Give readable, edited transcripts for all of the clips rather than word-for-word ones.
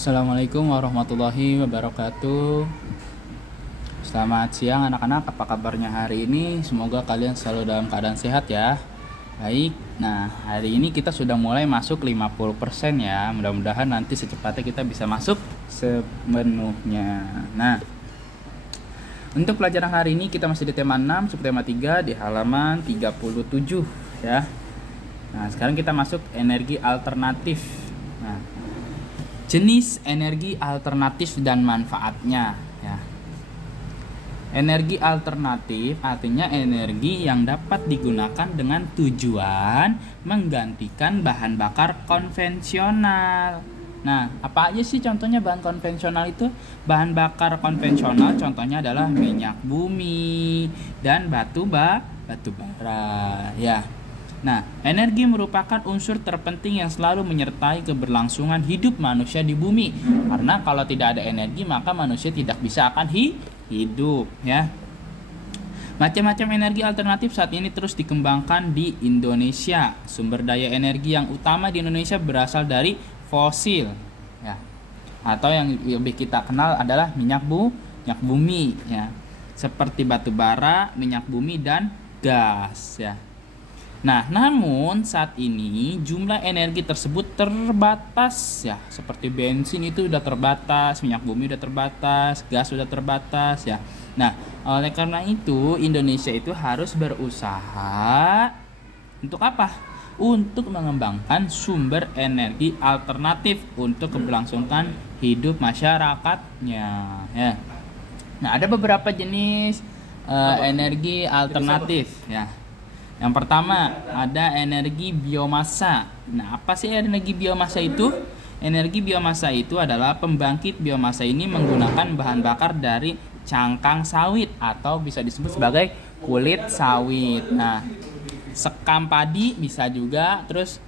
Assalamualaikum warahmatullahi wabarakatuh. Selamat siang anak-anak, apa kabarnya hari ini? Semoga kalian selalu dalam keadaan sehat ya. Baik, nah hari ini kita sudah mulai masuk 50% ya. Mudah-mudahan nanti secepatnya kita bisa masuk sepenuhnya. Nah, untuk pelajaran hari ini kita masih di tema 6, subtema 3 di halaman 37 ya. Nah, sekarang kita masuk energi alternatif. Nah, jenis energi alternatif dan manfaatnya ya. Energi alternatif artinya energi yang dapat digunakan dengan tujuan menggantikan bahan bakar konvensional. Nah, apa aja sih contohnya bahan konvensional itu? Bahan bakar konvensional contohnya adalah minyak bumi dan batu bara ya. Nah, energi merupakan unsur terpenting yang selalu menyertai keberlangsungan hidup manusia di bumi. Karena kalau tidak ada energi, maka manusia tidak bisa akan hidup, ya. Macam-macam energi alternatif saat ini terus dikembangkan di Indonesia. Sumber daya energi yang utama di Indonesia berasal dari fosil, ya. Atau yang lebih kita kenal adalah minyak bumi, ya. Seperti batu bara, minyak bumi dan gas, ya. Nah, namun saat ini jumlah energi tersebut terbatas ya. Seperti bensin itu udah terbatas, minyak bumi udah terbatas, gas udah terbatas ya. Nah, oleh karena itu Indonesia itu harus berusaha untuk apa? Untuk mengembangkan sumber energi alternatif untuk keberlangsungan hidup masyarakatnya ya. Nah, ada beberapa jenis energi alternatif ya. Yang pertama ada energi biomasa. Nah, apa sih energi biomasa itu? Energi biomasa itu adalah pembangkit biomasa ini menggunakan bahan bakar dari cangkang sawit atau bisa disebut sebagai kulit sawit. Nah, sekam padi bisa juga, terus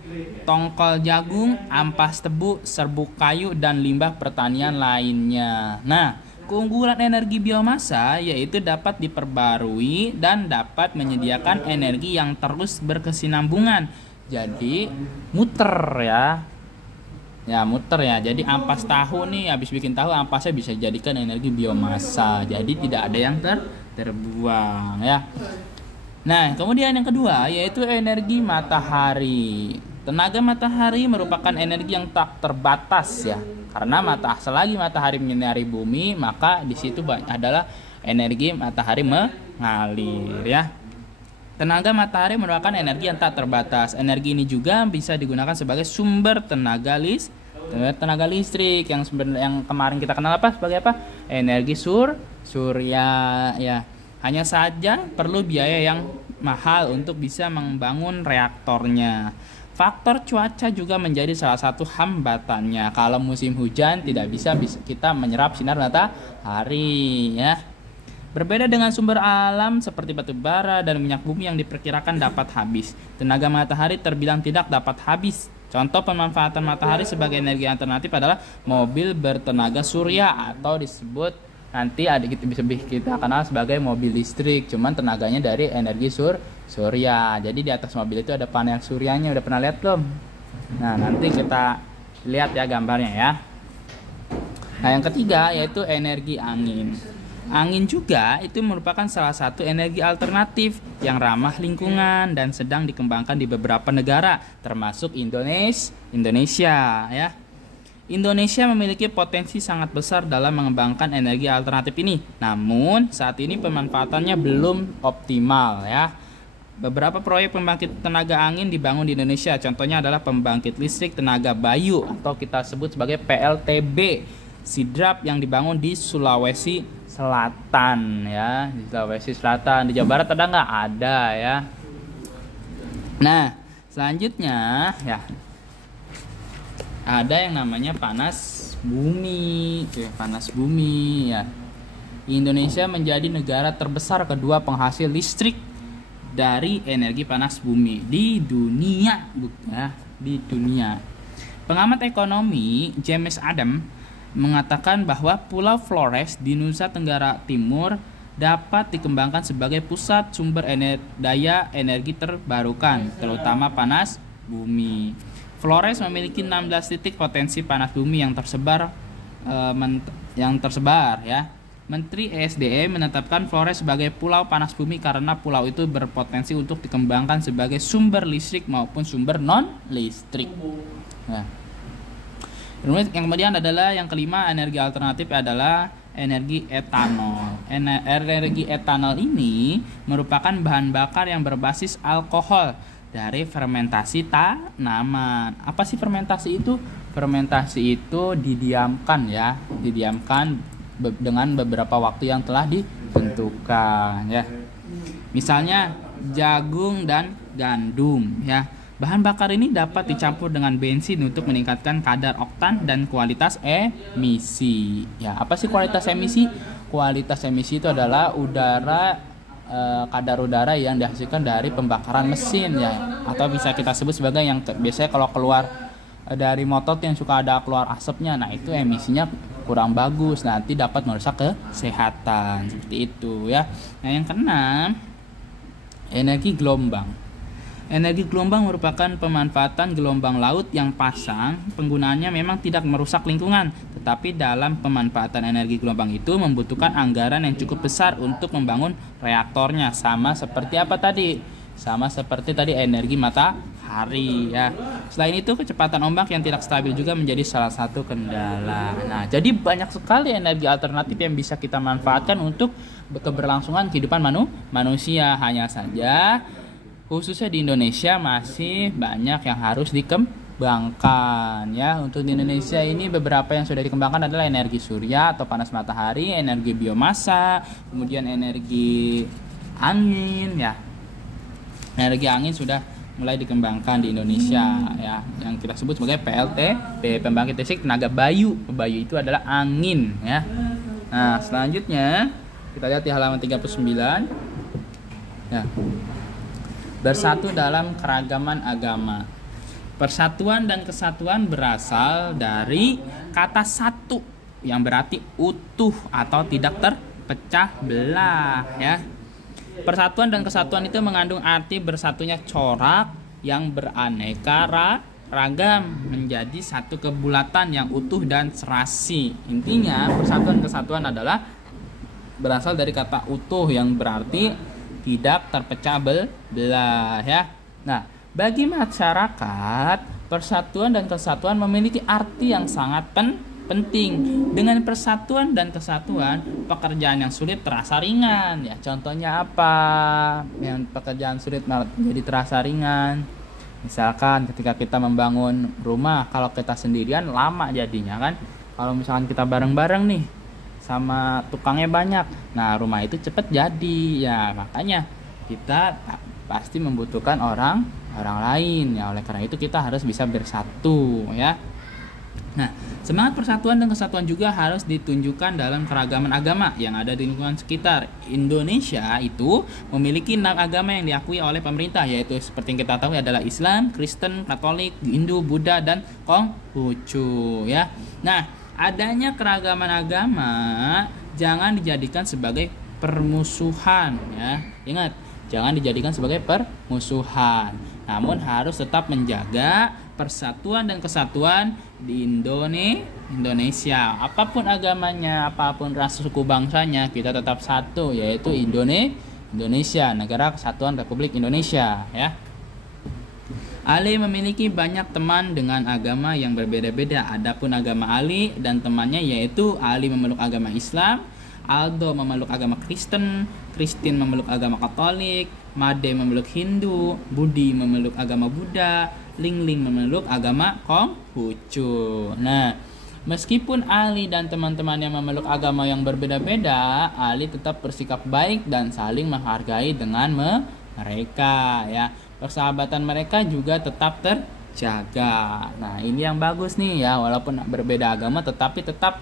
tongkol jagung, ampas tebu, serbuk kayu dan limbah pertanian lainnya. Nah, keunggulan energi biomasa yaitu dapat diperbarui dan dapat menyediakan energi yang terus berkesinambungan. Jadi muter ya. Ya, muter ya. Jadi ampas tahu nih, habis bikin tahu ampasnya bisa dijadikan energi biomasa. Jadi tidak ada yang terbuang ya. Nah, kemudian yang kedua yaitu energi matahari. Tenaga matahari merupakan energi yang tak terbatas ya. Karena selagi matahari menyinari bumi, maka di situ adalah energi matahari mengalir ya. Tenaga matahari merupakan energi yang tak terbatas. Energi ini juga bisa digunakan sebagai sumber tenaga listrik yang kemarin kita kenal apa sebagai apa? Energi surya ya. Hanya saja perlu biaya yang mahal untuk bisa membangun reaktornya. Faktor cuaca juga menjadi salah satu hambatannya. Kalau musim hujan tidak bisa kita menyerap sinar matahari ya. Berbeda dengan sumber alam seperti batu bara dan minyak bumi yang diperkirakan dapat habis, tenaga matahari terbilang tidak dapat habis. Contoh pemanfaatan matahari sebagai energi alternatif adalah mobil bertenaga surya atau disebut nanti kita kenal sebagai mobil listrik, cuman tenaganya dari energi surya. Jadi di atas mobil itu ada panel suryanya, udah pernah lihat belum? Nah, nanti kita lihat ya gambarnya ya. Nah, yang ketiga yaitu energi angin. Angin juga itu merupakan salah satu energi alternatif yang ramah lingkungan dan sedang dikembangkan di beberapa negara, termasuk Indonesia ya. Indonesia memiliki potensi sangat besar dalam mengembangkan energi alternatif ini. Namun, saat ini pemanfaatannya belum optimal ya. Beberapa proyek pembangkit tenaga angin dibangun di Indonesia. Contohnya adalah pembangkit listrik tenaga Bayu atau kita sebut sebagai PLTB Sidrap yang dibangun di Sulawesi Selatan ya. Di Sulawesi Selatan, di Jawa Barat ada nggak? Ada ya. Nah, selanjutnya ya ada yang namanya panas bumi ya. Indonesia menjadi negara terbesar kedua penghasil listrik dari energi panas bumi di dunia Pengamat ekonomi James Adam mengatakan bahwa Pulau Flores di Nusa Tenggara Timur dapat dikembangkan sebagai pusat sumber daya energi terbarukan, terutama panas bumi. Flores memiliki 16 titik potensi panas bumi yang tersebar yang tersebar ya. Menteri ESDM menetapkan Flores sebagai pulau panas bumi karena pulau itu berpotensi untuk dikembangkan sebagai sumber listrik maupun sumber non-listrik. Nah, yang kemudian adalah yang kelima, energi alternatif adalah energi etanol. Energi etanol ini merupakan bahan bakar yang berbasis alkohol dari fermentasi tanaman. Apa sih fermentasi itu? Fermentasi itu didiamkan ya, dengan beberapa waktu yang telah ditentukan ya. Misalnya jagung dan gandum ya. Bahan bakar ini dapat dicampur dengan bensin untuk meningkatkan kadar oktan dan kualitas emisi. Ya, apa sih kualitas emisi? Kualitas emisi itu adalah kadar udara yang dihasilkan dari pembakaran mesin ya, atau bisa kita sebut sebagai yang biasanya kalau keluar dari motor yang suka ada keluar asapnya. Nah, itu emisinya kurang bagus, nanti dapat merusak kesehatan seperti itu ya. Nah, yang keenam, energi gelombang. Energi gelombang merupakan pemanfaatan gelombang laut yang pasang. Penggunaannya memang tidak merusak lingkungan, tetapi dalam pemanfaatan energi gelombang itu membutuhkan anggaran yang cukup besar untuk membangun reaktornya. Sama seperti apa tadi? Sama seperti tadi energi matahari ya. Selain itu, kecepatan ombak yang tidak stabil juga menjadi salah satu kendala. Nah, jadi banyak sekali energi alternatif yang bisa kita manfaatkan untuk keberlangsungan kehidupan manusia. Hanya saja khususnya di Indonesia masih banyak yang harus dikembangkan ya. Untuk di Indonesia ini beberapa yang sudah dikembangkan adalah energi surya atau panas matahari, energi biomasa, kemudian energi angin ya. Energi angin sudah mulai dikembangkan di Indonesia ya, yang kita sebut sebagai PLT, pembangkit listrik tenaga bayu. Bayu itu adalah angin ya. Nah, selanjutnya kita lihat di halaman 39 ya. Bersatu dalam keragaman agama. Persatuan dan kesatuan berasal dari kata satu yang berarti utuh atau tidak terpecah belah ya. Persatuan dan kesatuan itu mengandung arti bersatunya corak yang beraneka ragam menjadi satu kebulatan yang utuh dan serasi. Intinya persatuan dan kesatuan adalah berasal dari kata utuh yang berarti tidak terpecah belah ya. Nah, bagi masyarakat, persatuan dan kesatuan memiliki arti yang sangat penting. Dengan persatuan dan kesatuan, pekerjaan yang sulit terasa ringan ya. Contohnya apa? Yang pekerjaan sulit menjadi terasa ringan. Misalkan ketika kita membangun rumah, kalau kita sendirian lama jadinya kan. Kalau misalkan kita bareng-bareng nih sama tukangnya banyak, nah rumah itu cepat jadi ya. Makanya kita pasti membutuhkan orang lain ya. Oleh karena itu kita harus bisa bersatu ya. Nah, semangat persatuan dan kesatuan juga harus ditunjukkan dalam keragaman agama yang ada di lingkungan sekitar. Indonesia itu memiliki 6 agama yang diakui oleh pemerintah, yaitu seperti yang kita tahu adalah Islam, Kristen, Katolik, Hindu, Buddha, dan Konghucu ya. Nah, adanya keragaman agama jangan dijadikan sebagai permusuhan ya. Ingat, jangan dijadikan sebagai permusuhan. Namun harus tetap menjaga persatuan dan kesatuan di Indonesia. Apapun agamanya, apapun ras suku bangsanya, kita tetap satu, yaitu Indonesia, Negara Kesatuan Republik Indonesia ya. Ali memiliki banyak teman dengan agama yang berbeda-beda. Adapun agama Ali dan temannya yaitu Ali memeluk agama Islam, Aldo memeluk agama Kristen, Christine memeluk agama Katolik, Made memeluk Hindu, Budi memeluk agama Buddha, Ling memeluk agama Konghucu. Nah, meskipun Ali dan teman-temannya memeluk agama yang berbeda-beda, Ali tetap bersikap baik dan saling menghargai dengan mereka ya. Persahabatan mereka juga tetap terjaga. Nah, ini yang bagus nih ya, walaupun berbeda agama tetapi tetap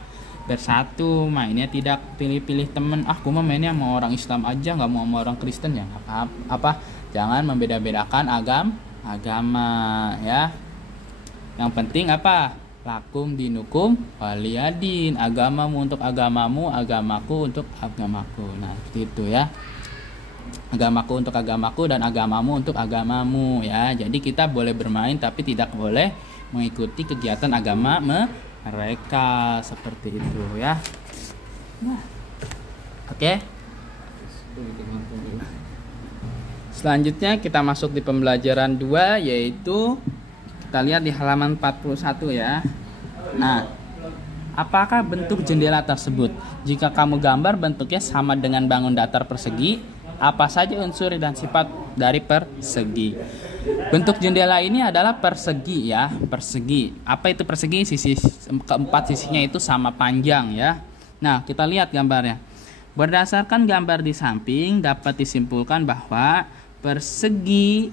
bersatu. Mainnya tidak pilih-pilih temen. Aku mah mainnya mau orang Islam aja, nggak mau sama orang Kristen ya. Apa? Jangan membeda-bedakan agama ya. Yang penting apa? Lakum dinukum waliyadin. Agamamu untuk agamamu, agamaku untuk agamaku. Nah, seperti itu ya. Agamaku untuk agamaku dan agamamu untuk agamamu ya. Jadi kita boleh bermain tapi tidak boleh mengikuti kegiatan agama mereka, seperti itu ya. Nah, oke. Selanjutnya kita masuk di pembelajaran 2, yaitu kita lihat di halaman 41 ya. Nah, apakah bentuk jendela tersebut? Jika kamu gambar bentuknya sama dengan bangun datar persegi, apa saja unsur dan sifat dari persegi? Bentuk jendela ini adalah persegi ya, persegi. Apa itu persegi? Sisi keempat sisinya itu sama panjang ya. Nah, kita lihat gambarnya. Berdasarkan gambar di samping dapat disimpulkan bahwa persegi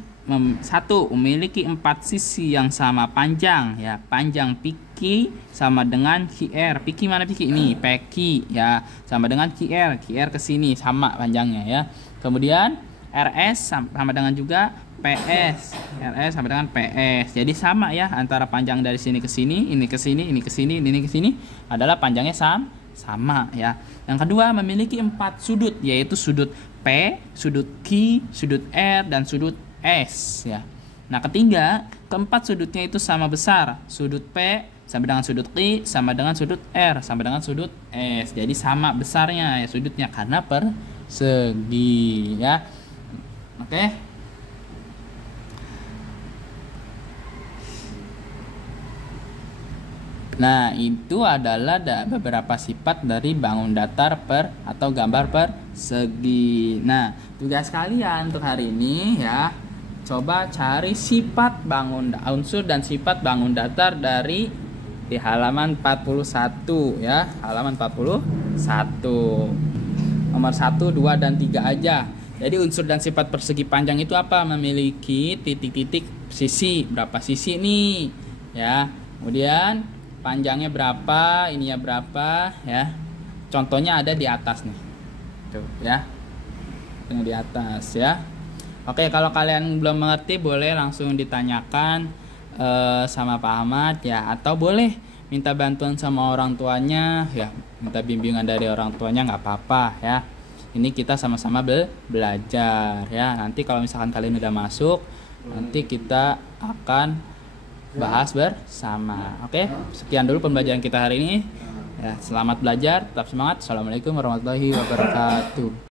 satu memiliki 4 sisi yang sama panjang ya. Panjang PQ sama dengan QR. PQ mana PQ ini? PQ ya, sama dengan QR. QR ke sini sama panjangnya ya. Kemudian RS sama dengan juga PS. RS sama dengan PS. Jadi sama ya, antara panjang dari sini ke sini, ini ke sini, ini ke sini, ini ke sini adalah panjangnya sama ya. Yang kedua memiliki 4 sudut, yaitu sudut P, sudut Q, sudut R, dan sudut S ya. Nah, ketiga, keempat sudutnya itu sama besar. Sudut P sama dengan sudut Q sama dengan sudut R sama dengan sudut S. Jadi sama besarnya ya sudutnya karena persegi ya. Oke. Nah, itu adalah beberapa sifat dari bangun datar atau gambar persegi. Nah, tugas kalian untuk hari ini ya, coba cari sifat unsur dan sifat bangun datar di halaman 41 ya, halaman 41. Nomor 1, 2, dan 3 aja. Jadi unsur dan sifat persegi panjang itu apa? Memiliki titik-titik sisi. Berapa sisi nih? Ya. Kemudian panjangnya berapa, ininya berapa ya. Contohnya ada di atas nih. Tuh ya. Yang di atas ya. Oke, kalau kalian belum mengerti boleh langsung ditanyakan sama Pak Ahmad ya, atau boleh minta bantuan sama orang tuanya ya, minta bimbingan dari orang tuanya nggak apa-apa ya. Ini kita sama-sama belajar ya. Nanti kalau misalkan kalian udah masuk, nanti kita akan bahas bersama. Oke, sekian dulu pembelajaran kita hari ini ya. Selamat belajar, tetap semangat. Assalamualaikum warahmatullahi wabarakatuh.